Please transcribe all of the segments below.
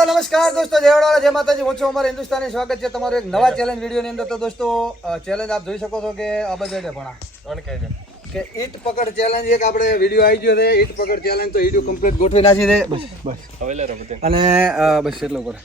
Hello નમસ્કાર દોસ્તો જયવાડા જય માતાજી. હું છું અમારે હિન્દુસ્તાની સ્વાગત છે તમારું એક નવા ચેલેન્જ વિડીયોની અંદર. તો દોસ્તો ચેલેન્જ આપ જોઈ શકો છો કે બધે ભણા કે ઈટ પકડ ચેલેન્જ એક આપણે વીડિયો આવી ગયો છે. ઈટ પકડ ચેલેન્જ તો વીડિયો કમ્પ્લીટ ગોઠવી નાખી દે બસ બસ. અને બસ એટલું કરે.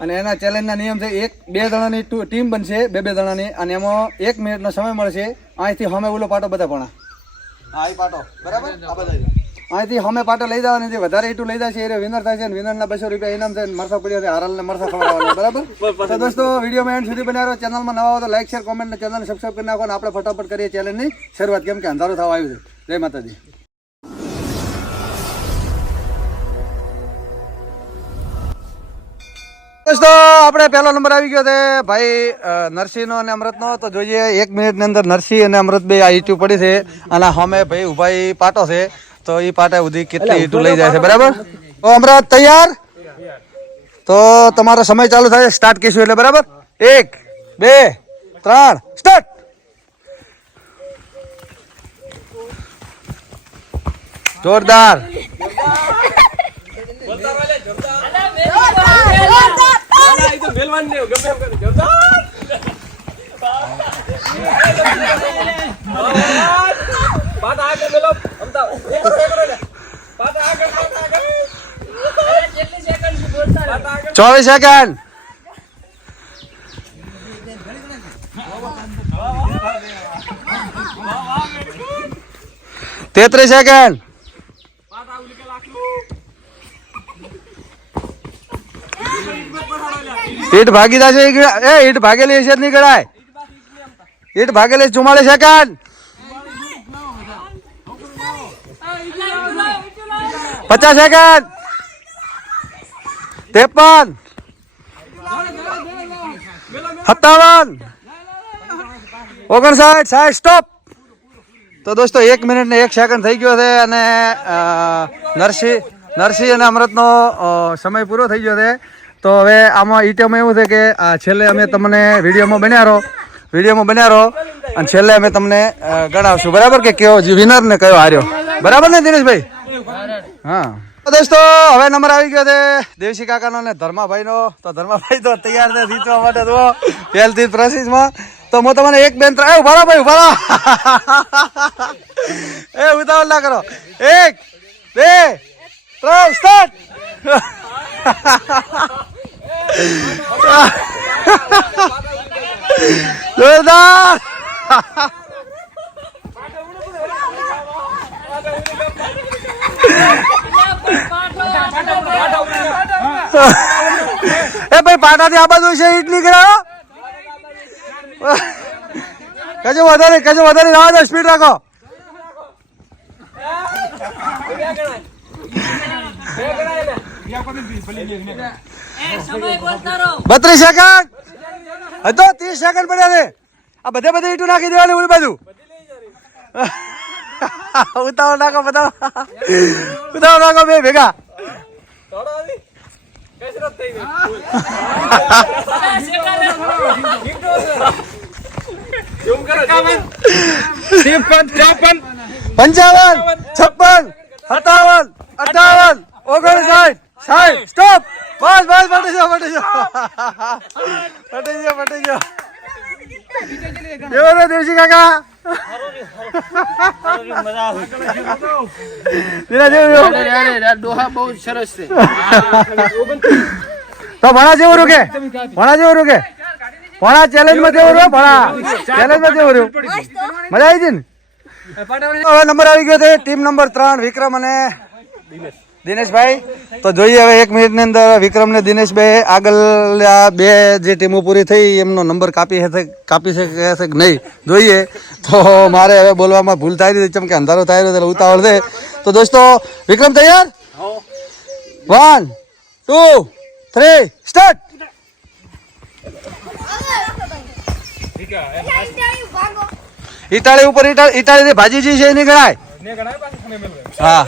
અને એના ચેલેન્જના નિયમ છે એક બે જણાની ટીમ બનશે બે બે જણાની. અને એમાં એક મિનિટનો સમય મળશે. અહીંથી હમે ઓલો પાટો બધા ભણા. હા એ પાટો. બરાબર? આ બધા અહીંથી અમે પાટા લઈ જવાની જે વધારે એટલું લઈ જશે. એ વિનર થાય છે અને વિનરના બસો રૂપિયા ઇનામ છે મરસા પડ્યો છે હારલને મરસા ખવડાવવાના બરાબર? તો દોસ્તો વિડીયોમાં એન્ડ સુધી બનાવો ચેનલમાં નવા હો તો લાઈક શેર કોમેન્ટ ને ચેનલને સબસ્ક્રાઈબ કરી નાખો અને આપણે ફટાફટ કરીએ ચેલેન્જની શરૂઆત. કેમ કે અંધારું થવા આવ્યું છે. જય માતાજી. દોસ્તો આપણે પહેલો નંબર આવી ગયો છે ભાઈ નરસિંહ નરસિંહનો અને અમૃતનો. તો જોઈએ એક મિનિટની અંદર નરસિંહ અને અમૃત બે આ ઈચ્યુ પડી છે અને અમે ભાઈ ઊભા ઈ પાટો છે. તો એ પાટા સુધી કેટલી ઈટું લઈ જાય છે બરાબર? તો અમૃત તૈયાર? તો તમારો સમય ચાલુ થાય સ્ટાર્ટ કહીશું એટલે બરાબર? એક બે ત્રણ સ્ટાર્ટ જોરદાર. ચોવીસ સેકન્ડ તેત્રીસ સેકન્ડ ઈટ ભાગી જશે એ, ઈટ ભાગેલી હશે જ નહીં ગળાય ઈટ ભાગેલી ચુમ્માલીસ સેકન્ડ પચાસ સેકન્ડ ત્રેપન. સત્તાવન. ઓગણસાઠ, સાઠ સ્ટોપ તો દોસ્તો, એક મિનિટ ને એક સેકન્ડ થઈ ગયો છે અને નરસિંહ નરસિંહ અને અમૃતનો સમય પૂરો થઈ ગયો છે. તો હવે આમાં ઈટીઓમાં એવું છે કે છેલ્લે અમે તમને વિડીયોમાં બન્યા રહો. વિડીયોમાં બન્યા રહો અને છેલ્લે અમે તમને ગણાવશું. બરાબર કે કયો વિનર ને કયો હાર્યો? બરાબર ને દિનેશભાઈ? હા. દોસ્તો, હવે નંબર આવી ગયો છે દેવસી કાકાનો ને ધર્માભાઈનો. તો ધર્માભાઈ તો તૈયાર છે જીતવા માટે તો પહેલથી પ્રોસેસમાં તો હું તમને એક બેન ત્રણ એ ઊભા ભાઈ, ઊભા એ ઉતાવળ ના કરો. એક, બે, ત્રણ સ્ટાર્ટ જોરદાર. એ ભાઈ, પાટાથી આ બાજુ છે, ઈટ નીકળ્યો કજો વધારે કજો વધારે રાહ દો સ્પીડ રાખો. બત્રીસ સેકન્ડ હતો ત્રીસ સેકન્ડ પડ્યા છે. આ બધે બધે ઈટું નાખી દેવાની ઓલી બાજુ. ઉતાવળ નાખો બધા ઉતાવળ નાખો બે ભેગા. પંચાવન છપ્પન સત્તાવન અઠાવન ઓગણસાઠ સાઠ. સ્ટોપ બસ બસ ફટી જાઓ ફટી જાઓ. ફટી જાઓ ફટી જાઓ. કેવો છે દેવસી કાકા. તો ભણા જેવું રૂકે ભણા જેવું રૂકે ભણા ચેલેન્જમાં જેવું રહ્યો? ભણા ચેલેન્જમાં જેવું રહ્યું? મજા આવી હતી ને? હવે નંબર આવી ગયો છે. ટીમ નંબર ત્રણ વિક્રમ અને દિનેશભાઈ તો જોઈએ હવે એક મિનિટની અંદર વિક્રમ ને દિનેશભાઈ આગળ આ બે જે ટીમો પૂરી થઈ એમનો નંબર કાપી હશે કાપી શકે છે કે નહીં જોઈએ. તો મારે હવે બોલવામાં ભૂલ થાય રહી કેમ કે અંધારો થાય રહ્યો એટલે ઉતાવળ છે. તો દોસ્તો વિક્રમ તૈયાર? વન ટુ થ્રી સ્ટાર્ટ ઇટાળી ઉપર ઇટાળી ઇટાળી ભાજી જે છે એની ગણાય? હા.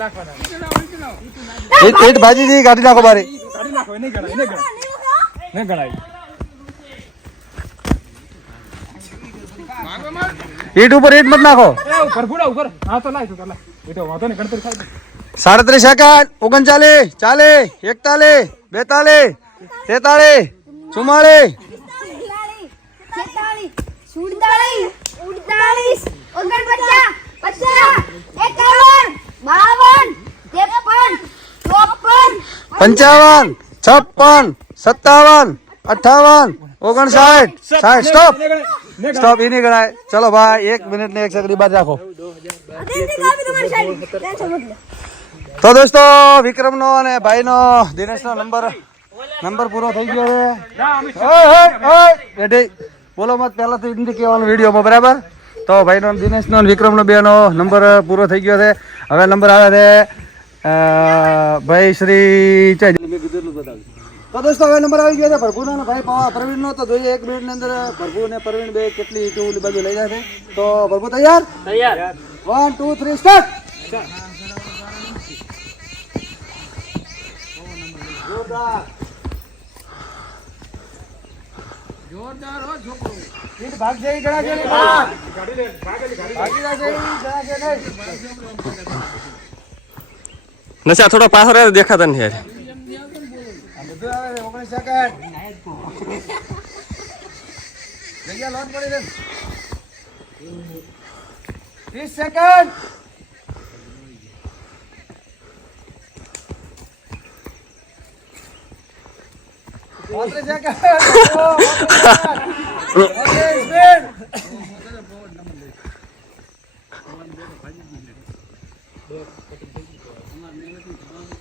નાખવાના ઈટ ઈટ ભાજી જે કાઢી નાખો બારે ઈટ ઉપર ઈટ મત નાખો. ઉપર ફૂડા ઉપર. હા તો લાય તો લાય. એ તો વાંધો ગણતરી થાય. સાડત્રીસ સેકન્ડ ઓગણચાલીસ ચાલીસ એકતાલીસ બેતાલીસ તેતાલીસ. ચોપન પંચાવન છપ્પન સત્તાવન અઠાવન ઓગણસાઠ. સાઠ સ્ટોપ સ્ટોપ એ નહીં ગણાય. ચલો ભાઈ એક મિનિટ ને એક સેકન્ડ બાદ રાખો. તો દોસ્તો વિક્રમનો અને ભાઈનો દિનેશનો નંબર નંબર પૂરો થઈ ગયો છે. રેડી બોલો મત પહેલા તો હિન્દી કહેવાનું વિડીયોમાં બરાબર? તો ભાઈનો દિનેશનો વિક્રમનો બેનો નંબર પૂરો થઈ ગયો છે. હવે નંબર આવે છે ભાઈ શ્રી તો દોસ્તો હવે નંબર આવી ગયો છે. પ્રભુનો અને ભાઈ પવા પ્રવીણનો. તો જોઈએ એક મિનિટની અંદર પ્રભુ અને પ્રવીણ બે કેટલી ઓલી બાજુ લઈ જશે તો પ્રભુ તૈયાર? તૈયાર. One two three start. જોરદાર. હો છોકરો ઈટ ભાગ. ભાગી જશે ઈ ગણાશે નહીં. નશા થોડો પાછો રહે દેખાતા છે, ઓગણીસ સેકન્ડ. જગ્યા લોટ પડી છે. ત્રીસ સેકન્ડ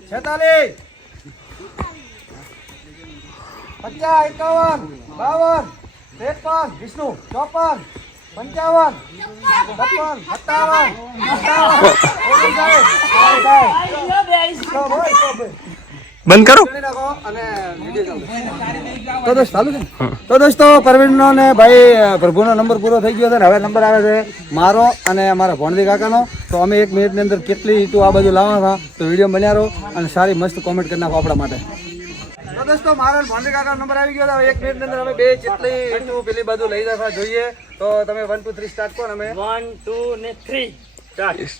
છેતાલીસ. પચાસ એકાવન બાવન ત્રેપન વિષ્ણુ ચોપન પંચાવન છપ્પન સત્તાવન અઠાવન બંધ કરો. ગણી નાખો અને તો દોસ્ત ચાલુ છે તો દોસ્તો પરવીનનો ને ભાઈ પ્રભુનો નંબર પૂરો થઈ ગયો છે ને હવે નંબર આવે છે મારો અને અમારા ભણદી કાકાનો. તો અમે એક મિનિટની અંદર કેટલી રીતુ આ બાજુ લાવવાના હતા તો વીડિયો બન્યા રહો અને સારી મસ્ત કોમેન્ટ કરી નાખો આપણા માટે. તો દોસ્તો મારો કાકાનો નંબર આવી ગયો હવે એક મિનિટની અંદર અમે બે જેટલી પેલી બાજુ લઈ જવા જોઈએ. તો તમે વન ટુ થ્રી સ્ટાર્ટ કરો અમે. વન ટુ ને થ્રી શેટી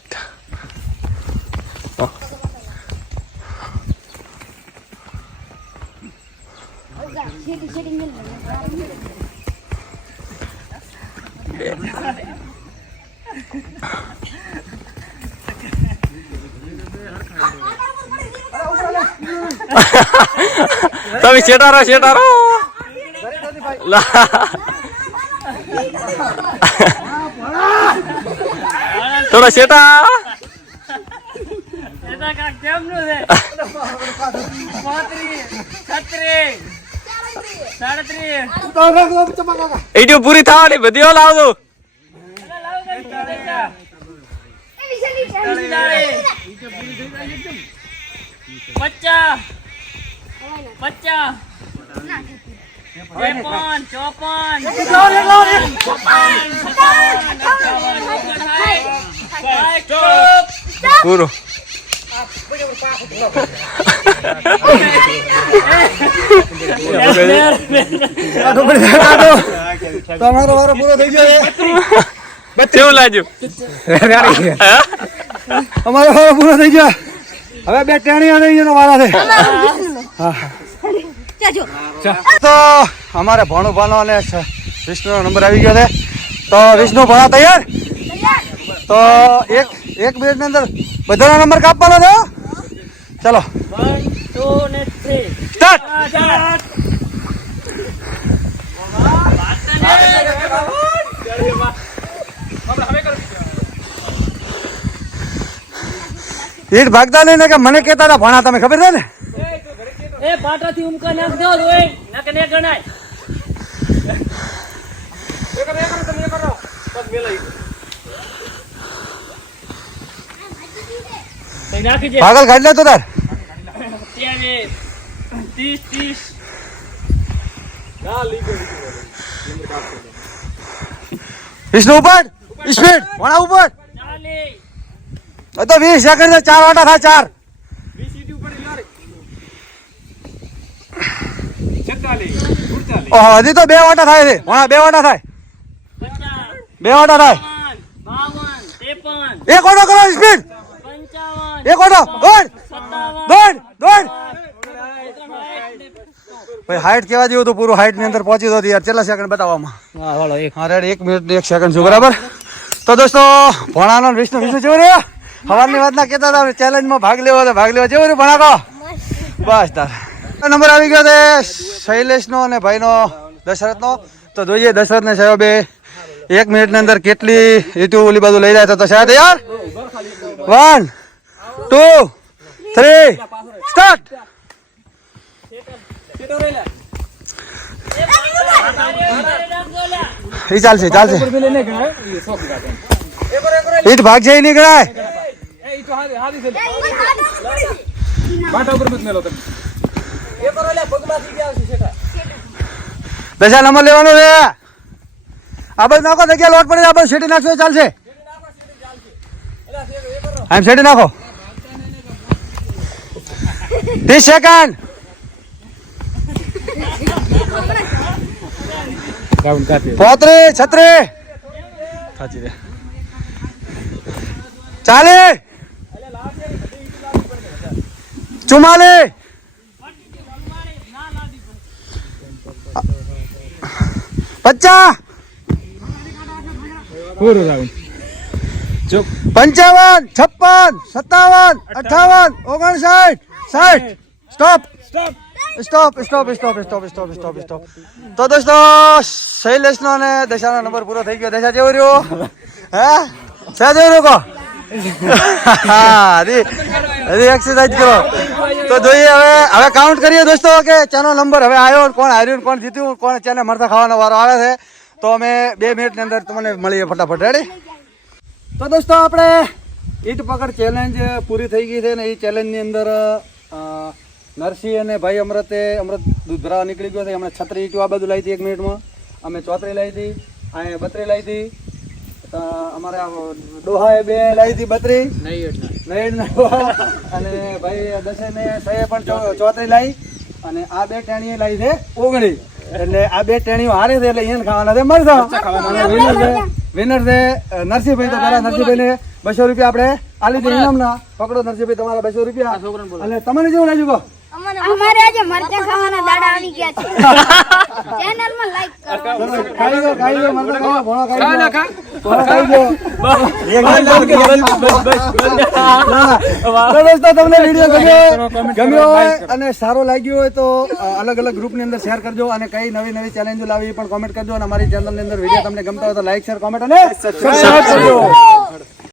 તમે શેટારો શેટારો લા. થોડો શેટા કેમનું છે એટીઓ પૂરી થવાની બધી ચોપન પૂરો. તો અમારો વારો પૂરો અમારો વારો પૂરો થઈ ગયો હવે બે ટેણી અને છે તો અમારે ભણુ ભાનો અને વિષ્ણુનો નંબર આવી ગયો છે તો વિષ્ણુ ભણા તૈયાર તો એક એક મિનિટની અંદર બધાનો નંબર કાપવાનો હો? ચલો. વન ટુ ને થ્રી સ્ટાર્ટ. ઈટ ભાગતા નહીં ને કે મને કહેતા હતા ભણા તમે ખબર છે ને? એ પાટાથી ઉમકા નાખ દો ઓય નાકે ને ગણાય. તો નાખી દે. પાગલ કાઢ લે તો તાર? અત્યારે ત્રીસ ત્રીસ. વિષ્ણુ ઉપર સ્પીડ ભણા ઉપર. તો વીસ સેકન્ડ ચાર વાટા થાય ચાર. ઓહો, હજી તો બે વાટા થાય છે. ભણા બે વાટા થાય. બે વાટા થાય. એક ઓટો કરો સ્પીડ. એક ઓટો સત્તાવન દોડ દોડ. ભાઈ હાઈટ કેવા જેવું તો પૂરું હાઈટની અંદર પહોંચી તો યાર કેટલા સેકન્ડ બતાવવામાં? હા રેડ એક મિનિટ એક સેકન્ડ છું બરાબર? તો દોસ્તો ભણાનો ને વિષ્ણુ વિષ્ણુ જેવું રહ્યો? સવારની વાત ના કહેતા હતા ચેલેન્જમાં ભાગ લેવો તો ભાગ લેવો. જેવું રહ્યું ભણાકો? બસ તાર. નંબર આવી ગયો છે શૈલેષનો અને ભાઈનો દશરથનો. તો જોઈએ દશરથ ને સાહેબે એક મિનિટની અંદર કેટલી યુટ્યુબ ઓલી બાજુ લઈ રહ્યા તો શાયદ યાર વન ટુ थ्री स्टार्ट ये चाल से चाल से इट भाग जाए नहीं करा है नंबर लेवा अब नाखो देखिए लौट पड़े अब सीटी नाखो चाल से हम सीटी नाखो ત્રીસ સેકન્ડ પોત્રી છત્રી ચાલી ચુમ્માલી પચાસ પૂરું રાઉન્ડ પંચાવન છપ્પન સત્તાવન અઠાવન ઓગણસાઠ સાઠ stop stop stop stop stop stop stop stop તો દોસ્તો શૈલેષનો અને દશાનો નંબર પૂરો થઈ ગયો દશા જેવો રહ્યો હે શા જેવો રહ્યો હા એક્સરસાઇઝ કરો તો જોઈએ હવે હવે કાઉન્ટ કરીએ દોસ્તો કે ચાનો નંબર હવે આવ્યો કોણ હાર્યું કોણ જીત્યું કોણ ચાને મરતા ખાવાનો વારો આવે છે તો અમે બે મિનિટની અંદર તમને મળીએ ફટાફટ રેડી તો દોસ્તો આપણે ઈટ પકડ ચેલેન્જ પૂરી થઈ ગઈ છે ને એ ચેલેન્જની અંદર નરસિંહ અને ભાઈ અમૃતે અમૃત દૂધ ભરાવા નીકળી ગયો છે. અમે છત્રી ઈટું આ બાજુ લાવી હતી એક મિનિટમાં. અમે ચોતરી લાવી હતી અહીંયા બત્રી લાવી હતી. અમારે આ ડોહાએ બે લાવી હતી બત્રી. અને ભાઈ દસે ને સહે પણ ચોતરી લાવી. અને આ બે ટેણીએ લાવી છે ઓગણી એટલે આ બે ટેણીઓ હારે છે એટલે એને ખાવાના છે. મરસા વિનર છે વિનર છે અ, નરસિંહભાઈ તો પેલા નરસિંહભાઈ ને બસો રૂપિયા આપણે આલી દે ઇનામના પકડો નરસિંહભાઈ તમારા બસો રૂપિયા. અને તમને જેવું લાગ્યું કહો. અમારે આજે મરચાં ખાવાના દાડા આવી ગયા છે. ચેનલમાં લાઈક કરો. ખાઈ લો ખાઈ લો મરચાં ખાઈ ભણો ખાઈ લો. ખાઈ લો. તો દોસ્તો તમને વીડિયો ગમ્યો ગમ્યો હોય અને સારો લાગ્યો હોય તો અલગ અલગ ગ્રુપની અંદર શેર કરજો અને કઈ નવી નવી ચેલેન્જો લાવી પણ કોમેન્ટ કરજો અને અમારી ચેનલની અંદર વીડિયો તમને ગમતા હોય તો લાઈક શેર કોમેન્ટ અને કરજો.